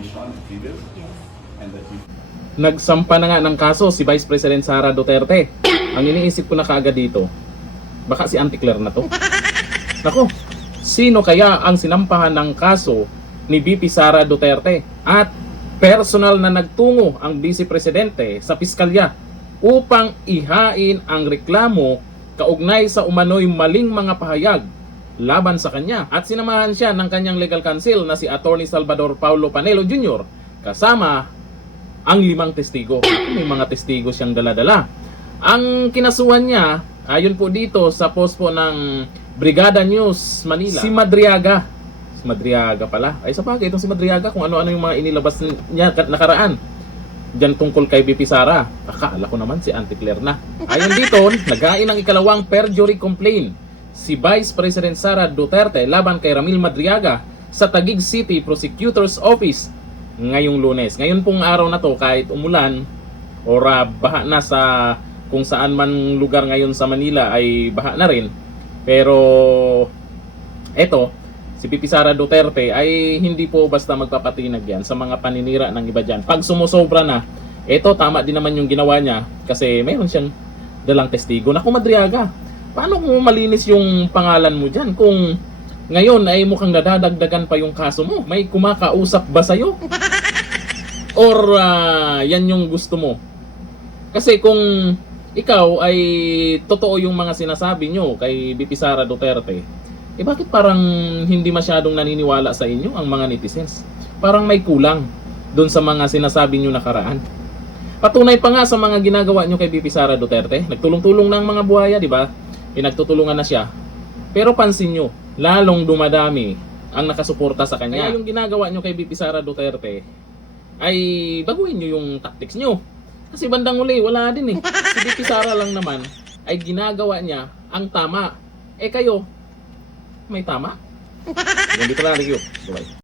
information on the figures Yes. and that you Nagsampa na nga ng kaso si Vice President Sara Duterte. Ang iniisip ko na kaagad dito, baka si Auntie Claire na to. Nako, sino kaya ang sinampahan ng kaso ni VP Sara Duterte? At personal na nagtungo ang Vice Presidente sa piskalya upang ihain ang reklamo kaugnay sa umano'y maling mga pahayag laban sa kanya. At sinamahan siya ng kanyang legal counsel na si Attorney Salvador Paulo Panelo Jr. kasama ang 5 testigo. May mga testigo siyang dala-dala. Ang kinasuhan niya, ayon po dito sa post po ng Brigada News Manila, si Madriaga. Si Madriaga pala. Ay sa bagay, itong si Madriaga, kung ano-ano yung mga inilabas niya nakaraan diyan tungkol kay VP Sara. Akala ko naman si Auntie Claire na. Ayon dito, naghain ng ikalawang perjury complaint si Vice President Sara Duterte laban kay Ramil Madriaga sa Taguig City Prosecutor's Office ngayong Lunes. Ngayon pong araw na to, kahit umulan or baha na sa kung saan man lugar ngayon sa Manila ay baha na rin. Pero eto, si VP Sara Duterte ay hindi po basta magpapatinag yan sa mga paninira ng iba dyan. Pag sumusobra na, eto tama din naman yung ginawa niya kasi meron siyang dalang testigo. Naku Madriaga, paano kung malinis yung pangalan mo dyan kung ngayon ay mukhang nadadagdagan pa yung kaso mo? May kumakausap ba sa'yo? Or yan yung gusto mo? Kasi kung ikaw ay totoo yung mga sinasabi nyo kay VP Sara Duterte, eh bakit parang hindi masyadong naniniwala sa inyo ang mga netizens? Parang may kulang doon sa mga sinasabi nyo nakaraan. Patunay pa nga sa mga ginagawa nyo kay VP Sara Duterte. Nagtulong-tulong ng mga buhaya, di ba? Pinagtutulungan na siya. Pero pansin nyo, lalong dumadami ang nakasuporta sa kanya. Kaya yung ginagawa nyo kay VP Sara Duterte ay baguhin nyo yung tactics nyo. Kasi bandang uli, wala din eh. Si VP Sara lang naman ay ginagawa niya ang tama. Eh kayo, may tama? Ganito lang, review. Bye.